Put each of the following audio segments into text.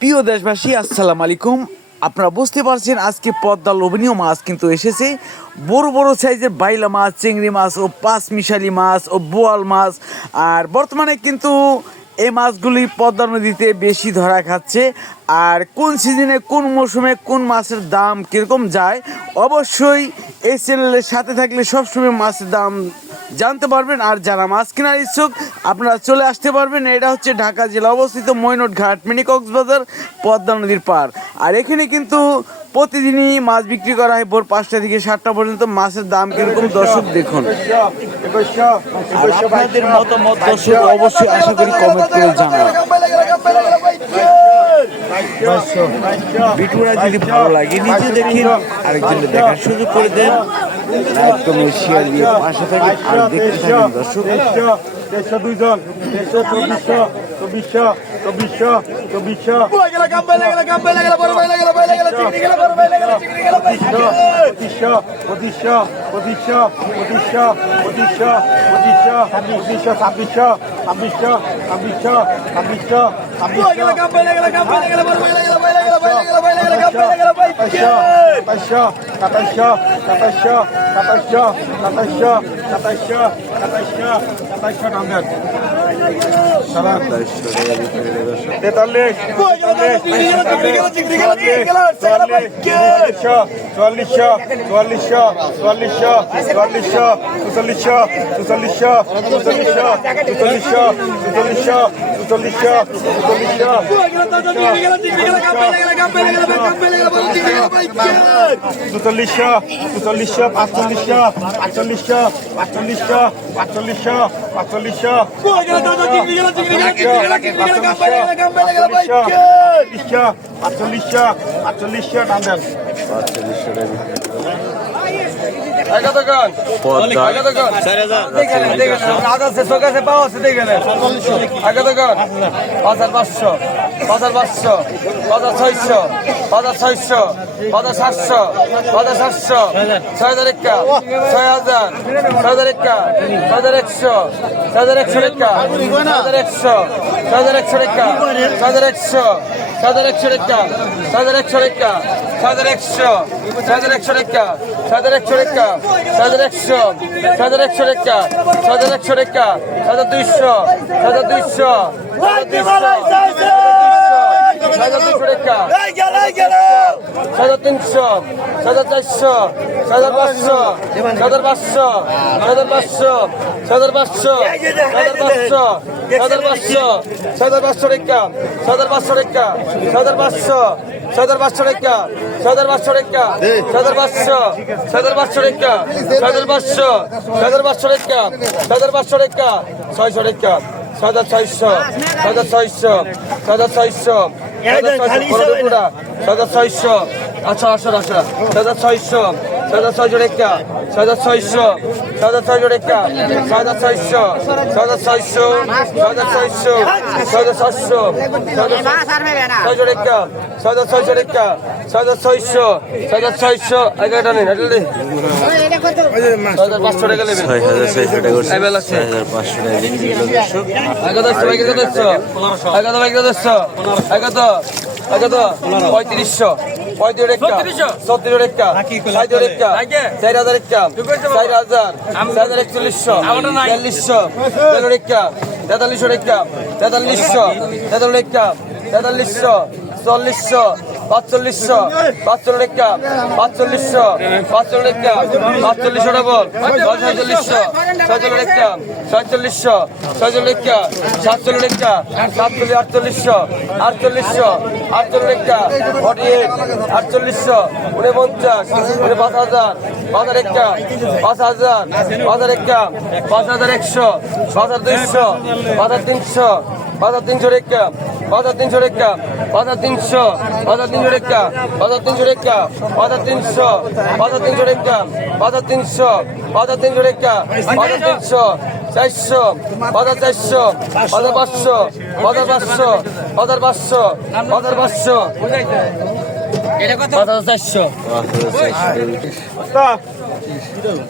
প্রিয় দেশবাসী, আসসালামু আলাইকুম। আপনারা বুঝতে পারছেন আজকে পদ্মা লোভনীয় মাছ কিন্তু এসেছে। বড় বড় সাইজের বাইলা মাছ, চিংড়ি মাছ ও পাঁচ মিশালি মাছ ও বোয়াল মাছ। আর বর্তমানে কিন্তু এই মাছগুলি পদ্মা নদীতে বেশি ধরা খাচ্ছে। আর কোন সিজনে, কোন মৌসুমে কোন মাছের দাম কীরকম যায়, অবশ্যই এই চ্যানেলের সাথে থাকলে সবসময় মাছের দাম জানতে পারবেন। আর যারা মাছ কেনার ইচ্ছুক আপনারা চলে আসতে পারবেন। এটা হচ্ছে ঢাকা জেলা অবস্থিত মৈনট ঘাট, মিনি কক্সবাজার, পদ্মা নদীর পার। আর এখানে কিন্তু প্রতিদিনই মাছ বিক্রি করা হয় ভোর 5টা থেকে 7টা পর্যন্ত। মাছের দাম কিরকম দর্শক দেখুন। আর আপনাদের মতামত দর্শক অবশ্যই আশা করি কমেন্ট করে জানাবেন। ভিডিওটা যদি ভালো লাগে নিজে দেখেন, আরেকজনের দেখার সুযোগ করে দেন। লাইক, কমেন্ট, শেয়ার দিয়ে পাশে থাকেন আর দেখতে থাকেন দর্শক। 202 2400 2400 2400 2400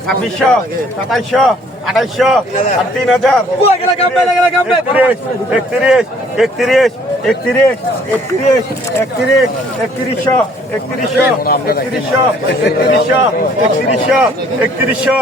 ছাব্বিশশো, সাতাইশশো, আঠাইশশো, আর 3000, 31, 31, একত্রিশ একত্রিশ একত্রিশ একত্রিশশো একত্রিশশো একত্রিশশো একত্রিশশো একত্রিশশো একত্রিশশো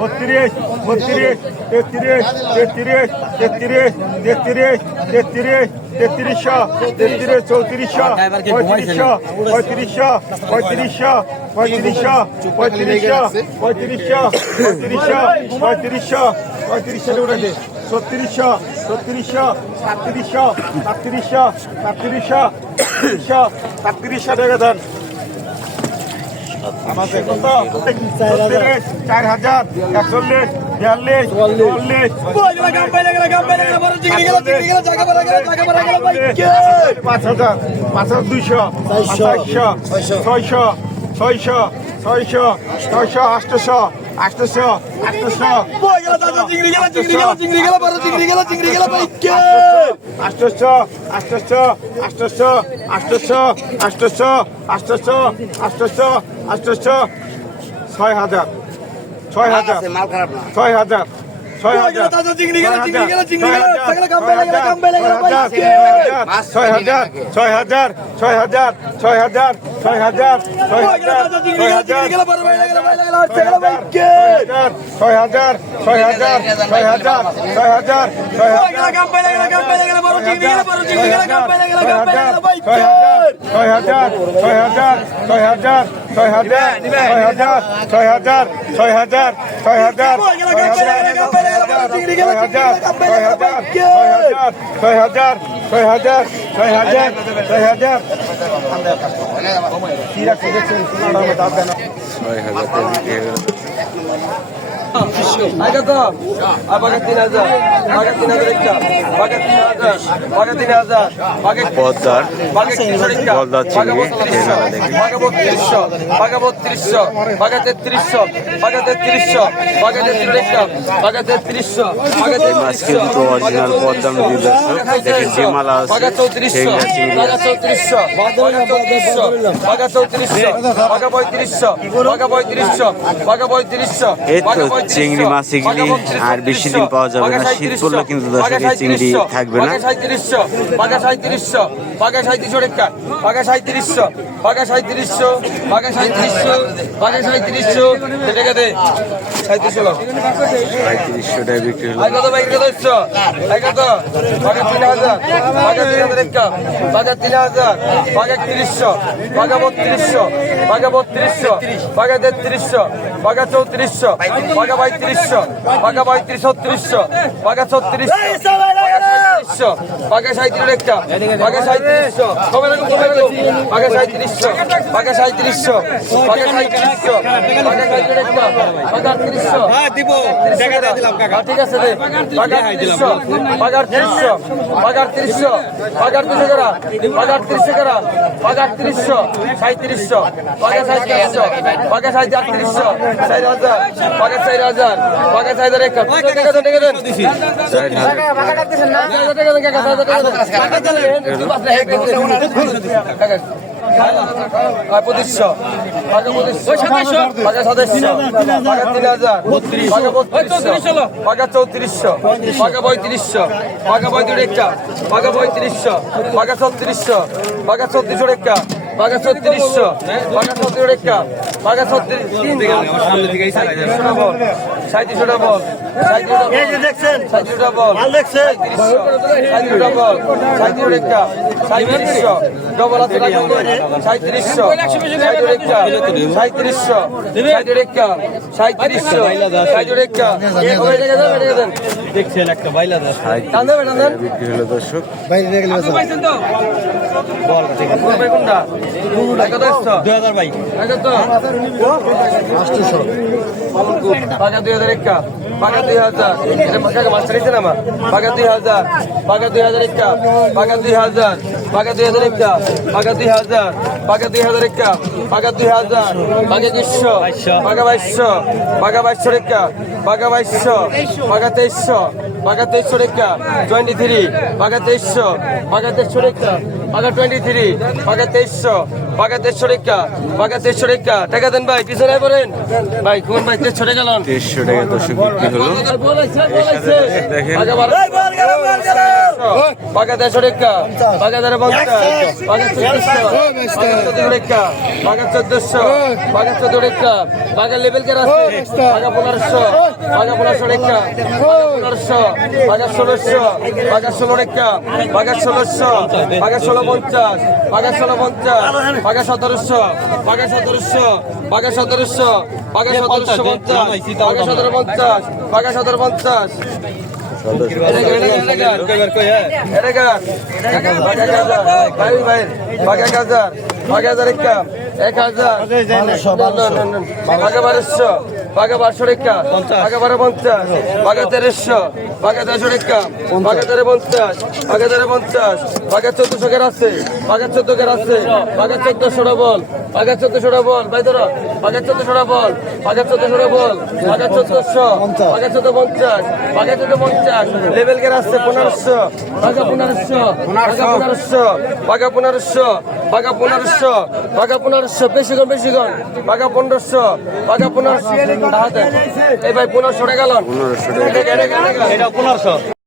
বত্রিশ বত্রিশ তেত্রিশ তেত্রিশ তেত্রিশ তেত্রিশ তেত্রিশ তেত্রিশশো তেত্রিশ চৌত্রিশশো পঁয়ত্রিশশো পঁয়ত্রিশশো পঁয়ত্রিশশো পঁয়ত্রিশশো পঁয়ত্রিশশো পঁয়ত্রিশশো পঁয়ত্রিশশো পঁয়ত্রিশশো পঁয়ত্রিশশো উঠেছে ছত্রিশশো ছত্রিশশো সাতত্রিশশো সাতত্রিশশো সাতত্রিশশো সাতত্রিশশো সাতত্রিশশো টাকা দেন আমাদের কত 4000 41 42 43 5000 5200 600 600 600 800 800 পদ্মার চিংড়ি বত্রিশশো বাঘা বত্রিশশো বাঘা তেত্রিশশো বাঘা তেত্রিশশো বাঘা তেত্রিশশো বাঘা তেত্রিশশো এই মাছ কিন্তু অরিজিনাল পদ্মা নদীর দর্শক দেখেন যে মাছ আছে বাঘা চৌত্রিশশো বাঘা চৌত্রিশশো বাঘা চৌত্রিশশো বাঘা চৌত্রিশশো বাঘা পঁয়ত্রিশশো বাঘা পঁয়ত্রিশশো বাঘা পঁয়ত্রিশশো এই তো চিংড়ি মাছ এগুলি আর বেশি দিন পাওয়া যাবে না, শীত পড়লে কিন্তু দর্শক এই চিংড়ি থাকবে না। বাঘা সাঁত্রিশশো বাঘা সাঁত্রিশশো বাঘা সাঁত্রিশশো রেখা বাঘা সাঁত্রিশশো বাঘা সাঁত্রিশশো বাঘা সাঁত্রিশশো বাঘা সাঁত্রিশশো টাকা দে 3500 টাকা বিক্রি হলো। কত ভাই কত ইচ্ছো কত বাঘা 3000 বাঘা 3000 রেখা বাঘা 3000 বাঘা 3100 বাঘা 3200 বাঘা 3200 বাঘা 3300 বাঘা 3400 বাঘা 3500 বাঘা 3500 বাঘা 3600 বাঘা 37 রেখা বাঘা 3700 কবে লাগো বাঘা 3700 বাঘা 3700 বাঘা 3700 বাঘা 37 রেখা বাঘা 3000 হ্যাঁ দিব টাকা দিয়ে দিলাম কাকা ঠিক আছে দে বাঘা 3000 বাঘা 3000 বাঘা 3000 বাঘা 3000 করা বাঘা 30 করা বাঘা 3000 3700 বাঘা 3700 বাঘা 3700 4000 বাঘা 4000 বাঘা 4000 রেখা টাকা দেন বাঘা কাটতেছেন না টাকা দেন কাকা টাকা দেন পঁচিশশো বাঘা 2500 বাঘা 2700 বাঘা 3000 বাঘা 3200 বাঘা 3400 বাঘা 3500 বাঘা 35 রেখা বাঘা 3500 বাঘা 3600 বাঘা 3400 রেখা বাঘা 3600 বাঘা 34 রেখা বাঘা 3700 বল 3700 বল 3700 বল 3700 বল 3700 রেখা 3700 ডবল আছে টাকা 3700 3700 রেখা 3700 3700 রেখা 3700 রেখা দেখছেন একটা বাইলা দাও বিক্রি হলো দর্শক। বল কোনটা কত 2000 ভাই কত 800 বাঘা 2000 একা বাঘা 2000 এটা কাকা মাছ ছাড়িয়েছে না বাঘা 2000 বাঘা 2000 একা বাঘা 2000 বাঘা 2000 একা বাঘা 2000 বাঘা 2000 একা বাঘা 2000 বাঘা 200 বাঘা 2200 বাঘা 2200 একা বাঘা 2200 বাঘা 2300 বাঘা 2300 একা 23 বাঘা 2300 বাঘা 2300 একা বাঘা 23 বাঘা 2300 বাঘা 2300 টাকা বাঘা 2300 টাকা টাকা দেন ভাই পিছনে পড়েন ভাই কোন ভাই 2300 টাকা লন 2300 টাকা দর্শক বিক্রি হলো দেখেন বাঘা 1300 বাঘা 1300 টাকা বাঘা 1350 বাঘা 1400 টাকা বাঘা 1400 বাঘা 14 টাকা বাঘা লেভেল কে আছে বাঘা 1500 বাঘা 1500 টাকা বাঘা 1600 বাঘা 16 টাকা বাঘা 1600 বাঘা 1650 বাঘা 1650 বাঘা 1700 বাঘা 1700 বাঘা 1700 বাঘা 1750 বাঘা 1750 বাঘা 1750 বাঘা 1200 টাকা বাঘা 1250 বাঘা 1300 বাঘা 1300 টাকা বাঘা 1350 বাঘা 1350 বাঘা 1400 টাকার আছে বাঘা 14 টাকার আছে বাঘা 1400 টা বল বাঘা 1400 টা বল ভাই ধরো বাঘা 1400 টা বল বাঘা 1400 টা বল বাঘা 1400 বাঘা 1450 বাঘা 1450 লেভেল কে আছে 1500 বাঘা 1500 বাঘা 1500 বাঘা 1500 বাঘা 1500 বাঘা 1500 বেশি কম বাঘা 1500 বাঘা 1500 এই ভাই 1500 টাকা লন 1500 টাকা এটা 1500